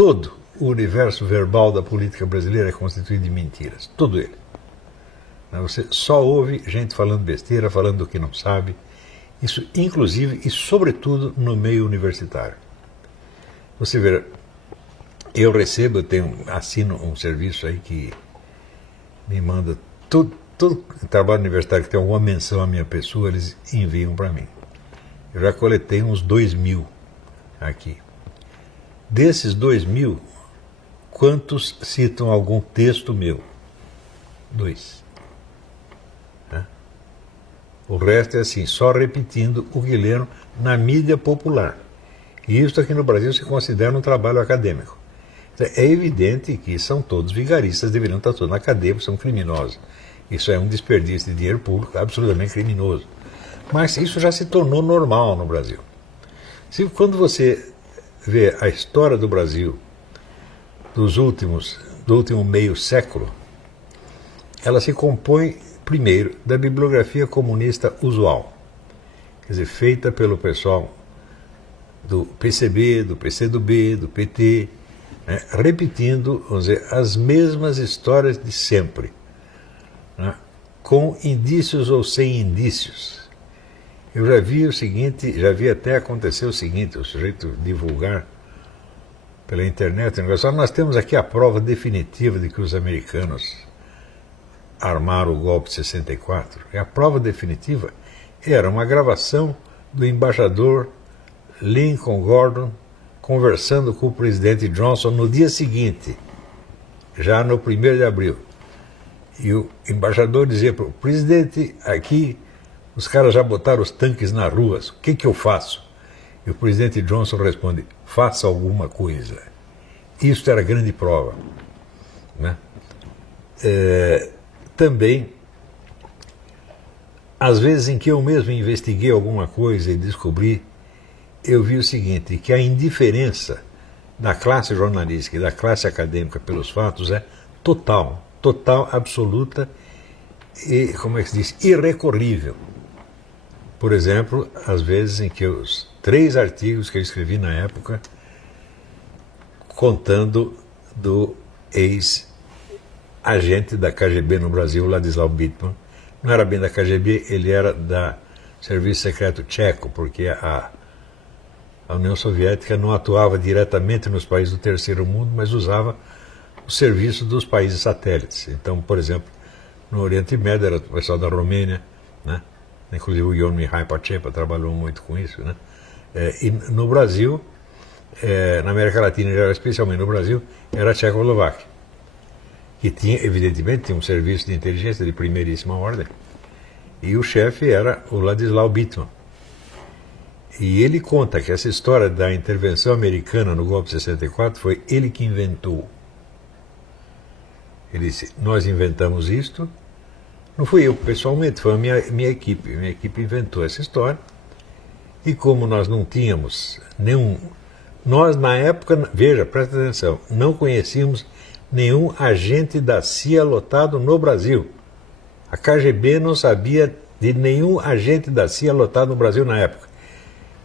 todo o universo verbal da política brasileira é constituído de mentiras, todo ele. Você só ouve gente falando besteira, falando do que não sabe, isso inclusive e sobretudo no meio universitário. Você vê, eu assino um serviço aí que me manda todo trabalho universitário que tem alguma menção à minha pessoa, eles enviam para mim. Eu já coletei uns 2.000 aqui. Desses 2.000, quantos citam algum texto meu? 2. O resto é assim, só repetindo o que leram na mídia popular. E isso aqui no Brasil se considera um trabalho acadêmico. Então, é evidente que são todos vigaristas, deveriam estar todos na cadeia, são criminosos. Isso é um desperdício de dinheiro público absolutamente criminoso. Mas isso já se tornou normal no Brasil. Quando você vê a história do Brasil do último meio século, ela se compõe, primeiro, da bibliografia comunista usual, quer dizer, feita pelo pessoal do PCB, do PCdoB, do PT, né, repetindo, vamos dizer, as mesmas histórias de sempre, né, com indícios ou sem indícios. Eu já vi o seguinte, já vi até acontecer o seguinte, o sujeito divulgar pela internet, nós temos aqui a prova definitiva de que os americanos armaram o golpe de 64. E a prova definitiva era uma gravação do embaixador Lincoln Gordon conversando com o presidente Johnson no dia seguinte, já no 1º de abril. E o embaixador dizia para o presidente, aqui os caras já botaram os tanques na rua, o que eu faço? E o presidente Johnson responde, faça alguma coisa. Isso era a grande prova, né? Também, às vezes em que eu mesmo investiguei alguma coisa e descobri, eu vi o seguinte, que a indiferença da classe jornalística e da classe acadêmica pelos fatos é total, absoluta e, como é que se diz, irrecorrível. Por exemplo, às vezes em que os 3 artigos que eu escrevi na época, contando do ex-agente da KGB no Brasil, Ladislau Bittman, não era bem da KGB, ele era da Serviço Secreto Tcheco, porque a União Soviética não atuava diretamente nos países do terceiro mundo, mas usava o serviço dos países satélites. Então, por exemplo, no Oriente Médio era o pessoal da Romênia, né? Inclusive o Ion Mihai Pacepa trabalhou muito com isso, né? E no Brasil, na América Latina, especialmente no Brasil, era a Tchecoslováquia, que tinha, evidentemente, um serviço de inteligência de primeiríssima ordem, e o chefe era o Ladislau Bittman. E ele conta que essa história da intervenção americana no golpe de 64 foi ele que inventou. Ele disse, nós inventamos isto, não fui eu pessoalmente, foi a minha equipe. Minha equipe inventou essa história, e como nós não tínhamos nenhum... Nós, na época, veja, presta atenção, não conhecíamos nenhum agente da CIA lotado no Brasil. A KGB não sabia de nenhum agente da CIA lotado no Brasil na época.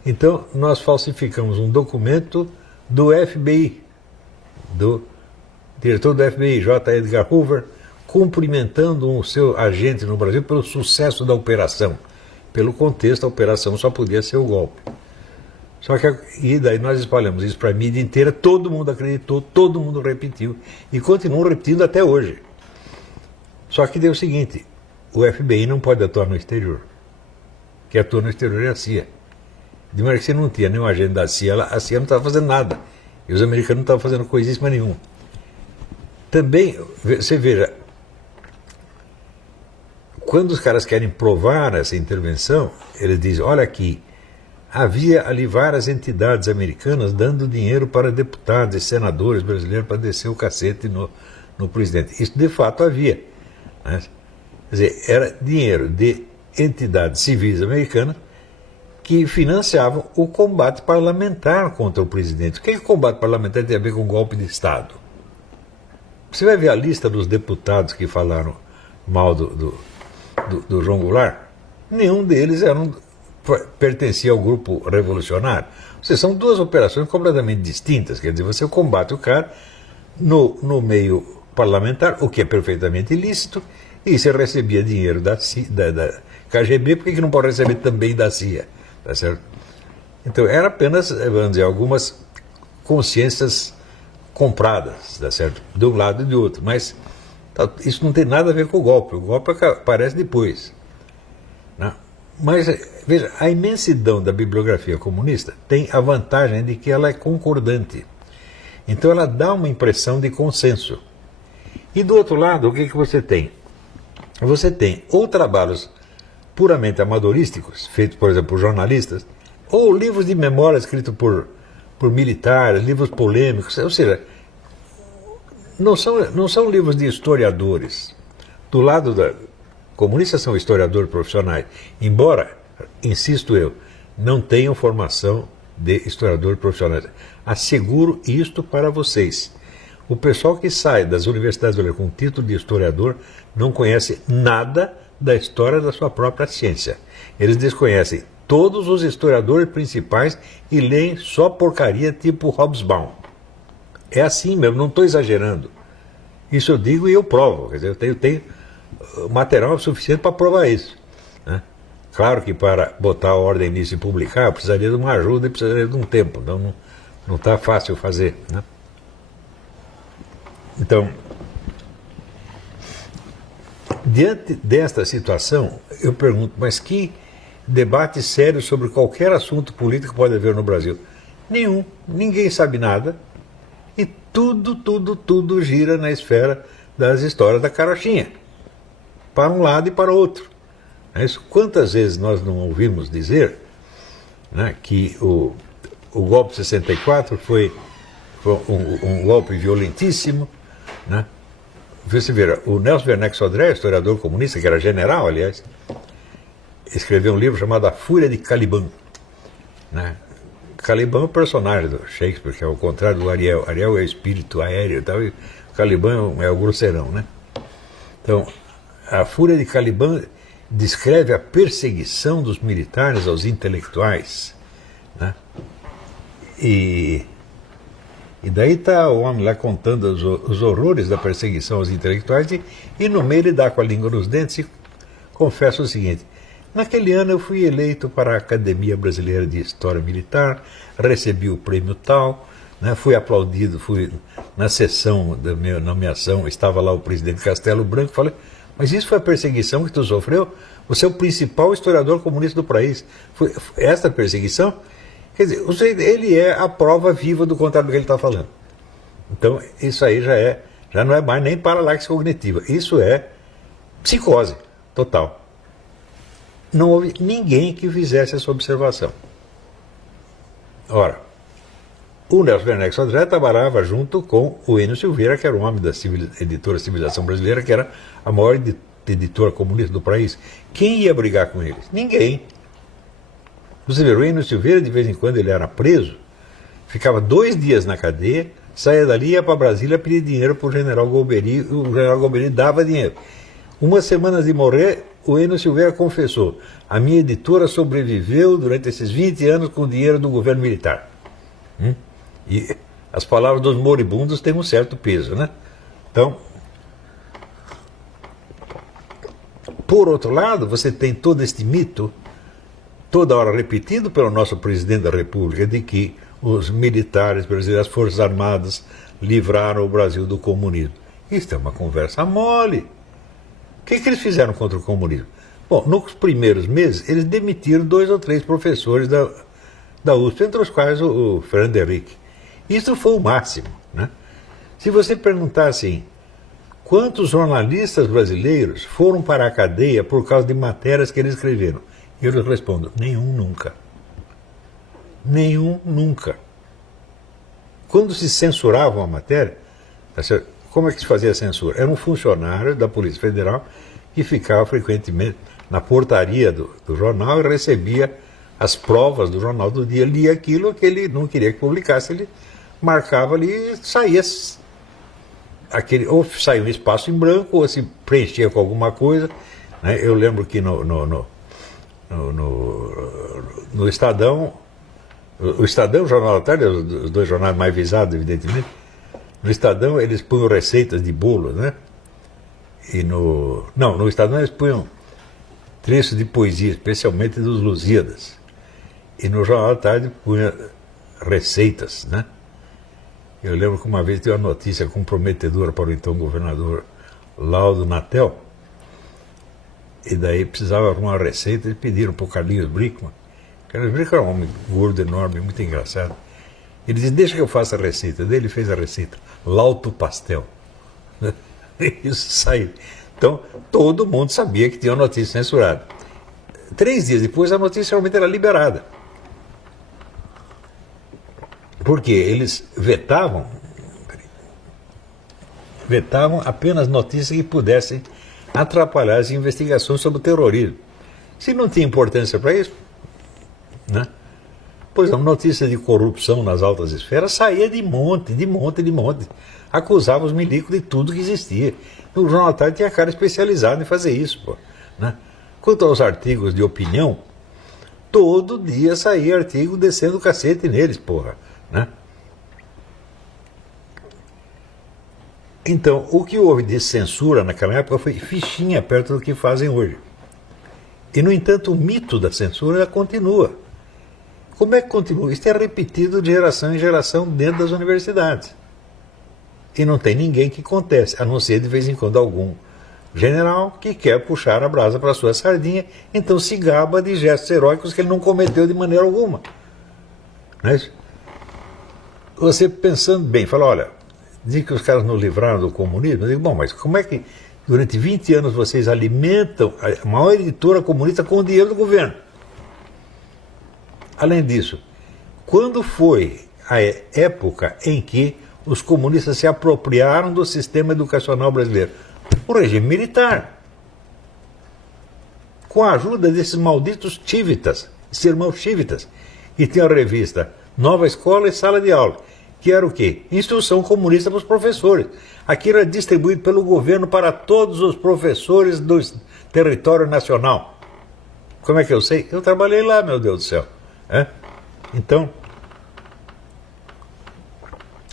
Então, nós falsificamos um documento do FBI, do diretor do FBI, J. Edgar Hoover, cumprimentando o seu agente no Brasil pelo sucesso da operação. Pelo contexto, a operação só podia ser o golpe. Só que, e daí nós espalhamos isso para a mídia inteira, todo mundo acreditou, todo mundo repetiu, e continuam repetindo até hoje. Só que deu o seguinte, o FBI não pode atuar no exterior. Quem atua no exterior é a CIA. De maneira que você não tinha nenhum agente da CIA, a CIA não estava fazendo nada. E os americanos não estavam fazendo coisíssima nenhuma. Também, você veja, quando os caras querem provar essa intervenção, eles dizem, olha aqui, havia ali várias entidades americanas dando dinheiro para deputados e senadores brasileiros para descer o cacete no presidente. Isso de fato havia, né? Quer dizer, era dinheiro de entidades civis americanas que financiavam o combate parlamentar contra o presidente. O que é que o combate parlamentar tem a ver com golpe de Estado? Você vai ver a lista dos deputados que falaram mal do João Goulart? Nenhum deles pertencia ao grupo revolucionário. seja, são duas operações completamente distintas. Quer dizer, você combate o cara no meio parlamentar, o que é perfeitamente ilícito, e você recebia dinheiro da KGB, por que não pode receber também da CIA? Tá certo? Então, era apenas, vamos dizer, algumas consciências compradas, tá certo? De um lado e de outro, mas isso não tem nada a ver com o golpe aparece depois. Né? Mas, veja, a imensidão da bibliografia comunista tem a vantagem de que ela é concordante. Então ela dá uma impressão de consenso. E do outro lado, o que você tem? Você tem ou trabalhos puramente amadorísticos, feitos, por exemplo, por jornalistas, ou livros de memória escritos por militares, livros polêmicos, ou seja, não são livros de historiadores. Do lado da comunistas são historiadores profissionais, embora, insisto eu, não tenham formação de historiadores profissionais. Asseguro isto para vocês. O pessoal que sai das universidades com título de historiador não conhece nada da história da sua própria ciência. Eles desconhecem todos os historiadores principais e leem só porcaria tipo Hobsbawm. É assim mesmo, não estou exagerando. Isso eu digo e eu provo. Quer dizer, eu tenho material suficiente para provar isso. Né? Claro que para botar a ordem nisso e publicar, eu precisaria de uma ajuda e precisaria de um tempo. Então não está fácil fazer. Né? Então, diante desta situação, eu pergunto, mas que debate sério sobre qualquer assunto político pode haver no Brasil? Nenhum. Ninguém sabe nada. E tudo gira na esfera das histórias da carochinha. Para um lado e para o outro. Quantas vezes nós não ouvimos dizer, né, que o golpe de 64 foi um golpe violentíssimo. Né? Você vê, o Nelson Werneck Sodré, historiador comunista, que era general, aliás, escreveu um livro chamado A Fúria de Caliban. Né? Caliban é o personagem do Shakespeare, que é o contrário do Ariel. Ariel é o espírito aéreo e tal, e Caliban é o grosseirão. Né? Então, A Fúria de Caliban descreve a perseguição dos militares aos intelectuais. Né? E daí está o homem lá contando os horrores da perseguição aos intelectuais e no meio ele dá com a língua nos dentes e confessa o seguinte: naquele ano eu fui eleito para a Academia Brasileira de História Militar, recebi o prêmio tal, né, fui aplaudido, fui na sessão da minha nomeação, estava lá o presidente Castelo Branco, falei, mas isso foi a perseguição que tu sofreu? Você é o principal historiador comunista do país. Foi esta perseguição? Quer dizer, ele é a prova viva do contrário do que ele está falando. Então, isso aí já não é mais nem paralaxe cognitiva. Isso é psicose total. Não houve ninguém que fizesse essa observação. Ora, o Nelson Werneck Sodré trabalhava junto com o Enio Silveira, que era o homem da editora Civilização Brasileira, que era a maior editora comunista do país. Quem ia brigar com eles? Ninguém. Você vê, o Enio Silveira, de vez em quando, ele era preso, ficava 2 dias na cadeia, saía dali, ia para Brasília pedir dinheiro para o general Golbery, o general Golbery dava dinheiro. Umas semanas de morrer, o Enio Silveira confessou: a minha editora sobreviveu durante esses 20 anos com o dinheiro do governo militar. E as palavras dos moribundos têm um certo peso, né? Então, por outro lado, você tem todo este mito, toda hora repetido pelo nosso presidente da República, de que os militares brasileiros, as Forças Armadas, livraram o Brasil do comunismo. Isso é uma conversa mole. O que eles fizeram contra o comunismo? Bom, nos primeiros meses, eles demitiram 2 ou 3 professores da USP, entre os quais o Fernando Henrique. Isso foi o máximo. Né? Se você perguntar assim, quantos jornalistas brasileiros foram para a cadeia por causa de matérias que eles escreveram? Eu lhes respondo, nenhum nunca. Nenhum nunca. Quando se censurava uma matéria, como é que se fazia a censura? Era um funcionário da Polícia Federal que ficava frequentemente na portaria do jornal e recebia as provas do jornal do dia, lia aquilo que ele não queria que publicasse, ele marcava ali e saía. Ou saía um espaço em branco, ou se preenchia com alguma coisa. Né? Eu lembro que no Estadão, O Estadão, o Jornal da Tarde, os dois jornais mais visados, evidentemente. No Estadão eles punham receitas de bolo, né? No Estadão eles punham trechos de poesia, especialmente dos Lusíadas. E no Jornal da Tarde punha receitas, né? Eu lembro que uma vez teve uma notícia comprometedora para o então governador Laudo Natel, e daí precisava de uma receita, eles pediram para o Carlinhos Brickman. Carlinhos Brickman era um homem gordo, enorme, muito engraçado. Ele disse, deixa que eu faça a receita. Daí ele fez a receita, Lauto Pastel. Isso saiu. Então, todo mundo sabia que tinha uma notícia censurada. 3 dias depois, a notícia realmente era liberada. Porque eles vetavam apenas notícias que pudessem atrapalhar as investigações sobre o terrorismo. Se não tinha importância para isso, né? Pois a notícia de corrupção nas altas esferas saía de monte. Acusava os milicos de tudo que existia. O Jornal da Tarde tinha cara especializado em fazer isso, pô, né? Quanto aos artigos de opinião, todo dia saía artigo descendo o cacete neles, porra, né? Então, o que houve de censura naquela época foi fichinha perto do que fazem hoje. E, no entanto, o mito da censura continua. Como é que continua? Isso é repetido de geração em geração dentro das universidades. E não tem ninguém que conteste, a não ser de vez em quando algum general que quer puxar a brasa para a sua sardinha, então se gaba de gestos heróicos que ele não cometeu de maneira alguma. Não é isso? Você pensando bem, fala, olha, diz que os caras não livraram do comunismo. Eu digo, bom, mas como é que durante 20 anos vocês alimentam a maior editora comunista com o dinheiro do governo? Além disso, quando foi a época em que os comunistas se apropriaram do sistema educacional brasileiro? O regime militar. Com a ajuda desses malditos chivitas, esses irmãos chivitas, que tinham a revista Nova Escola e Sala de Aula, que era o quê? Instrução comunista para os professores. Aquilo era distribuído pelo governo para todos os professores do território nacional. Como é que eu sei? Eu trabalhei lá, meu Deus do céu. Então,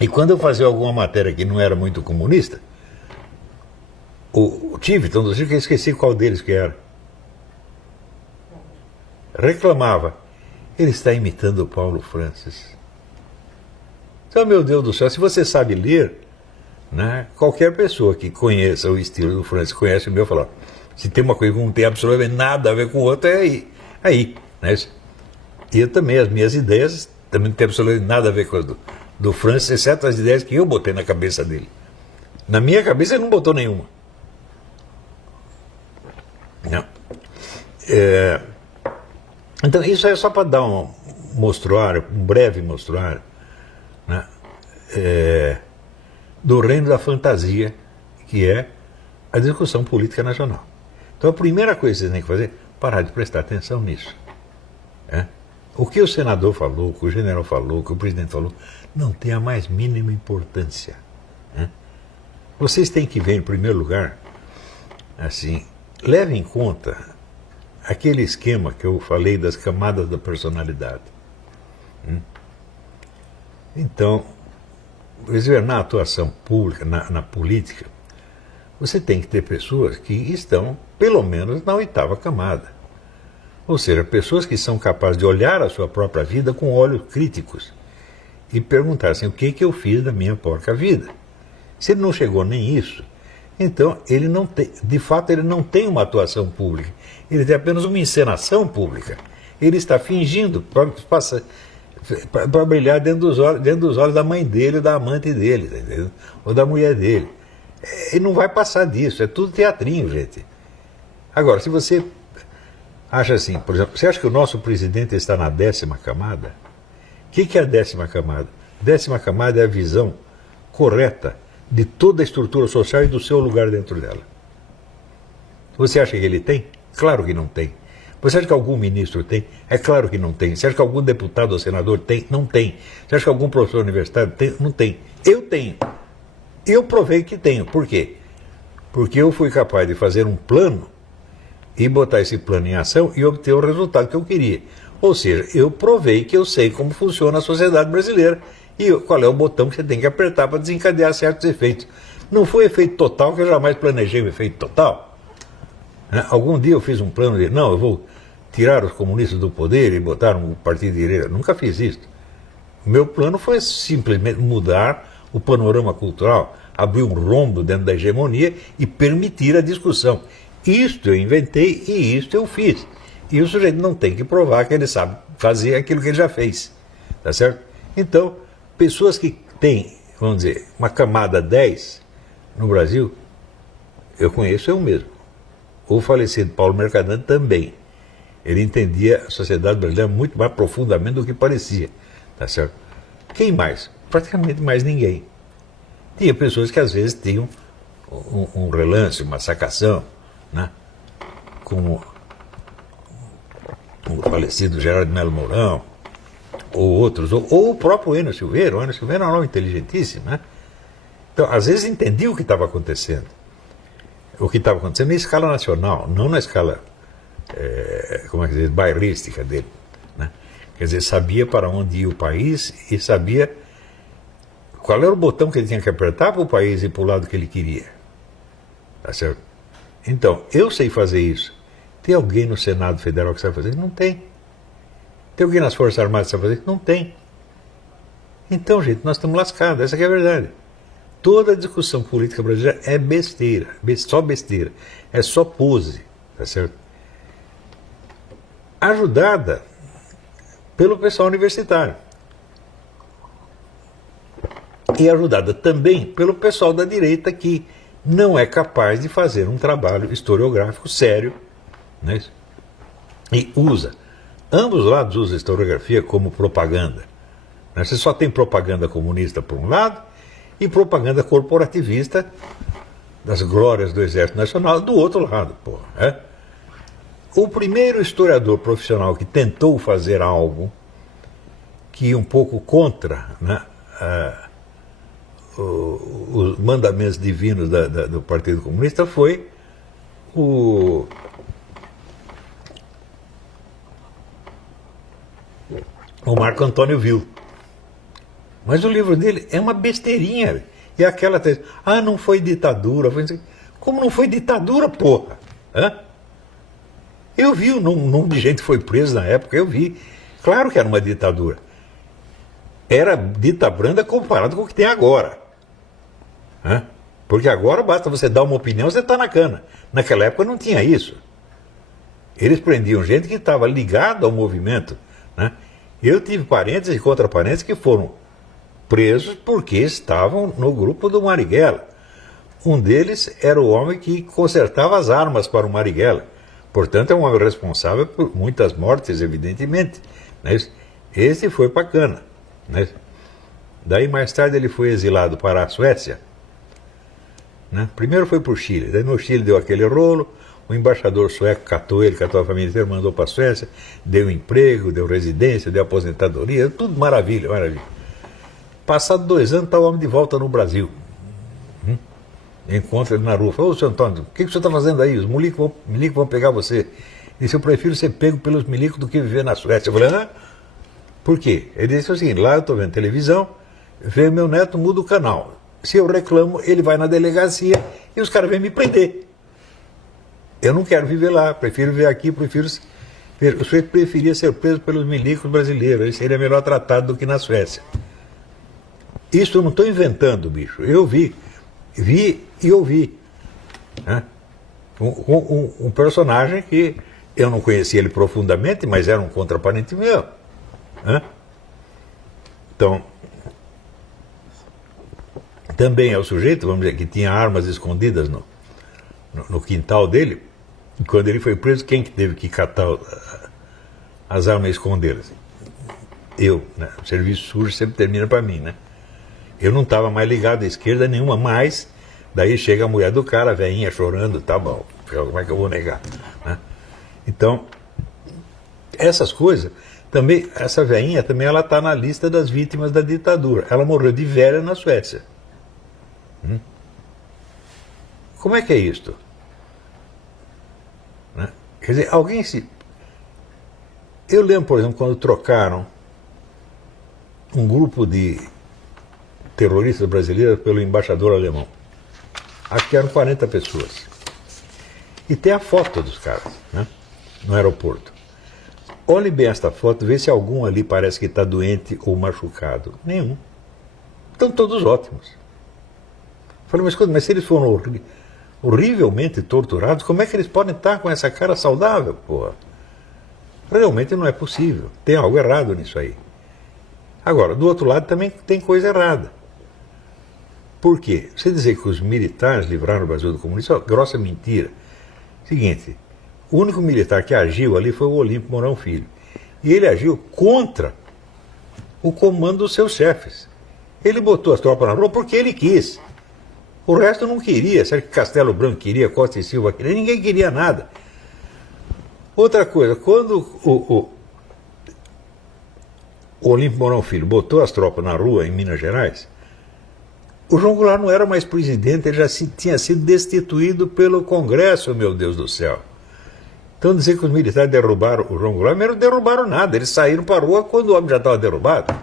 e quando eu fazia alguma matéria que não era muito comunista, o Tiviton, eu esqueci qual deles que era, reclamava, ele está imitando o Paulo Francis. Então, meu Deus do céu, se você sabe ler, né, qualquer pessoa que conheça o estilo do Francis, conhece o meu, fala, se tem uma coisa que não tem absolutamente nada a ver com o outro, é aí, né? E eu também, as minhas ideias também não tem absolutamente nada a ver com as do Francis, exceto as ideias que eu botei na cabeça dele. Na minha cabeça ele não botou nenhuma. Não. Então isso é só para dar um mostruário, um breve mostruário, né, do reino da fantasia, que é a discussão política nacional. Então a primeira coisa que vocês têm que fazer é parar de prestar atenção nisso. O que o senador falou, o que o general falou, o que o presidente falou, não tem a mais mínima importância. Vocês têm que ver, em primeiro lugar, assim, levem em conta aquele esquema que eu falei das camadas da personalidade. Então, na atuação pública, na política, você tem que ter pessoas que estão, pelo menos, na 8ª camada. Ou seja, pessoas que são capazes de olhar a sua própria vida com olhos críticos e perguntar assim, o que eu fiz da minha porca vida? Se ele não chegou nem isso, então ele não tem, de fato ele não tem uma atuação pública, ele tem apenas uma encenação pública. Ele está fingindo para brilhar dentro dos olhos da mãe dele, da amante dele, entendeu? Ou da mulher dele. Ele não vai passar disso, é tudo teatrinho, gente. Agora, se você acha assim, por exemplo, você acha que o nosso presidente está na 10ª camada? O que é a 10ª camada? A 10ª camada é a visão correta de toda a estrutura social e do seu lugar dentro dela. Você acha que ele tem? Claro que não tem. Você acha que algum ministro tem? É claro que não tem. Você acha que algum deputado ou senador tem? Não tem. Você acha que algum professor universitário tem? Não tem. Eu tenho. Eu provei que tenho. Por quê? Porque eu fui capaz de fazer um plano e botar esse plano em ação e obter o resultado que eu queria. Ou seja, eu provei que eu sei como funciona a sociedade brasileira e qual é o botão que você tem que apertar para desencadear certos efeitos. Não foi efeito total, que eu jamais planejei o efeito total. Né? Algum dia eu fiz um plano de, não, eu vou tirar os comunistas do poder e botar um partido de direita. Nunca fiz isso. O meu plano foi simplesmente mudar o panorama cultural, abrir um rombo dentro da hegemonia e permitir a discussão. Isto eu inventei e isto eu fiz. E o sujeito não tem que provar que ele sabe fazer aquilo que ele já fez. Tá certo? Então, pessoas que têm, vamos dizer, uma camada 10 no Brasil, eu conheço eu mesmo. O falecido Paulo Mercadante também. Ele entendia a sociedade brasileira muito mais profundamente do que parecia. Tá certo? Quem mais? Praticamente mais ninguém. Tinha pessoas que às vezes tinham um relance, uma sacação, né? Como o falecido Gerardo Melo Mourão, ou outros, ou o próprio Enio Silveira. O Enio Silveira era um homem inteligentíssimo, né? Então, às vezes entendia o que estava acontecendo. O que estava acontecendo na escala nacional, não na escala, como é que diz, bairrística dele. Né? Quer dizer, sabia para onde ia o país e sabia qual era o botão que ele tinha que apertar para o país ir para o lado que ele queria. Tá certo? Então, eu sei fazer isso. Tem alguém no Senado Federal que sabe fazer? Não tem. Tem alguém nas Forças Armadas que sabe fazer? Não tem. Então, gente, nós estamos lascados. Essa que é a verdade. Toda a discussão política brasileira é besteira. Só besteira. É só pose. Tá certo? Ajudada pelo pessoal universitário. E ajudada também pelo pessoal da direita que não é capaz de fazer um trabalho historiográfico sério, né? E usa, ambos lados usam a historiografia como propaganda. Né? Você só tem propaganda comunista por um lado e propaganda corporativista das glórias do Exército Nacional do outro lado. Porra, é? O primeiro historiador profissional que tentou fazer algo que ia um pouco contra, né, os mandamentos divinos do Partido Comunista foi o Marco Antônio Vil. Mas o livro dele é uma besteirinha. E aquela tese, não foi ditadura. Como não foi ditadura, porra? Hã? Eu vi o número de gente que foi preso na época, eu vi. Claro que era uma ditadura. Era dita branda comparado com o que tem agora. Hã? Porque agora basta você dar uma opinião, você está na cana. Naquela época não tinha isso. Eles prendiam gente que estava ligada ao movimento. Né? Eu tive parentes e contraparentes que foram presos porque estavam no grupo do Marighella. Um deles era o homem que consertava as armas para o Marighella. Portanto, é um homem responsável por muitas mortes, evidentemente. Né? Esse foi para a cana. Né? Daí, mais tarde, ele foi exilado para a Suécia. Né? Primeiro foi para o Chile. Daí, no Chile, deu aquele rolo. O embaixador sueco catou ele, catou a família inteira, mandou para a Suécia. Deu emprego, deu residência, deu aposentadoria. Tudo maravilha, maravilha. Passado 2 anos, está o homem de volta no Brasil. Encontra ele na rua. Falou, ô, senhor Antônio, o que você está fazendo aí? Os milicos vão pegar você. Ele disse, eu prefiro ser pego pelos milicos do que viver na Suécia. Eu falei, por quê? Ele disse o seguinte, lá eu estou vendo televisão, vem meu neto, muda o canal. Se eu reclamo, ele vai na delegacia e os caras vêm me prender. Eu não quero viver lá, prefiro viver aqui, prefiro... O sujeito preferia ser preso pelos milicos brasileiros, ele seria melhor tratado do que na Suécia. Isso eu não estou inventando, bicho. Eu vi e ouvi. Né? Um personagem que eu não conhecia ele profundamente, mas era um contraparente meu. Né? Então, também é o sujeito, vamos dizer, que tinha armas escondidas no quintal dele. E quando ele foi preso, quem que teve que catar as armas e escondê-las? Eu. Né? O serviço sujo sempre termina para mim, né? Eu não estava mais ligado à esquerda nenhuma, mas daí chega a mulher do cara, a velhinha chorando, tá bom, como é que eu vou negar? Né? Então, essas coisas, também, essa velhinha também ela está na lista das vítimas da ditadura. Ela morreu de velha na Suécia. Como é que é isto? Né? Quer dizer, alguém se... Eu lembro, por exemplo, quando trocaram um grupo de terroristas brasileiros pelo embaixador alemão. Acho que eram 40 pessoas. E tem a foto dos caras, né, no aeroporto. Olhe bem esta foto, vê se algum ali parece que está doente ou machucado. Nenhum. Estão todos ótimos. Falei, mas se eles foram horrivelmente torturados, como é que eles podem estar com essa cara saudável, porra? Realmente não é possível. Tem algo errado nisso aí. Agora, do outro lado também tem coisa errada. Por quê? Você dizer que os militares livraram o Brasil do comunismo é uma grossa mentira. Seguinte, o único militar que agiu ali foi o Olímpio Mourão Filho. E ele agiu contra o comando dos seus chefes. Ele botou as tropas na rua porque ele quis. O resto não queria. Será que Castelo Branco queria, Costa e Silva queria? Ninguém queria nada. Outra coisa, quando o Olímpio Mourão Filho botou as tropas na rua em Minas Gerais, o João Goulart não era mais presidente, ele já tinha sido destituído pelo Congresso, meu Deus do céu. Então dizer que os militares derrubaram o João Goulart, mas não derrubaram nada, eles saíram para a rua quando o homem já estava derrubado.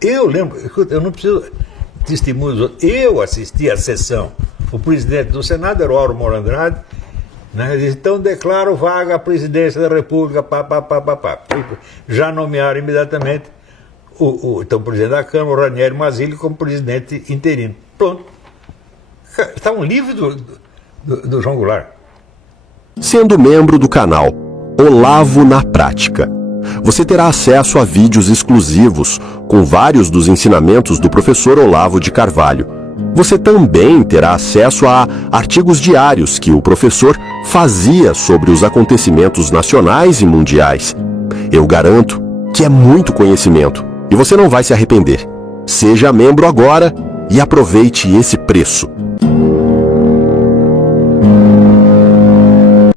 Eu lembro, eu não preciso de testemunhos, eu assisti à sessão, o presidente do Senado era o Auro Moro Andrade, né? Então declaro vaga a presidência da República, já nomearam imediatamente então, o presidente da Câmara, o Ranieri Mazzilli, como presidente interino. Pronto. Está um livro do João Goulart. Sendo membro do canal Olavo na Prática, você terá acesso a vídeos exclusivos com vários dos ensinamentos do professor Olavo de Carvalho. Você também terá acesso a artigos diários que o professor fazia sobre os acontecimentos nacionais e mundiais. Eu garanto que é muito conhecimento e você não vai se arrepender. Seja membro agora e aproveite esse preço.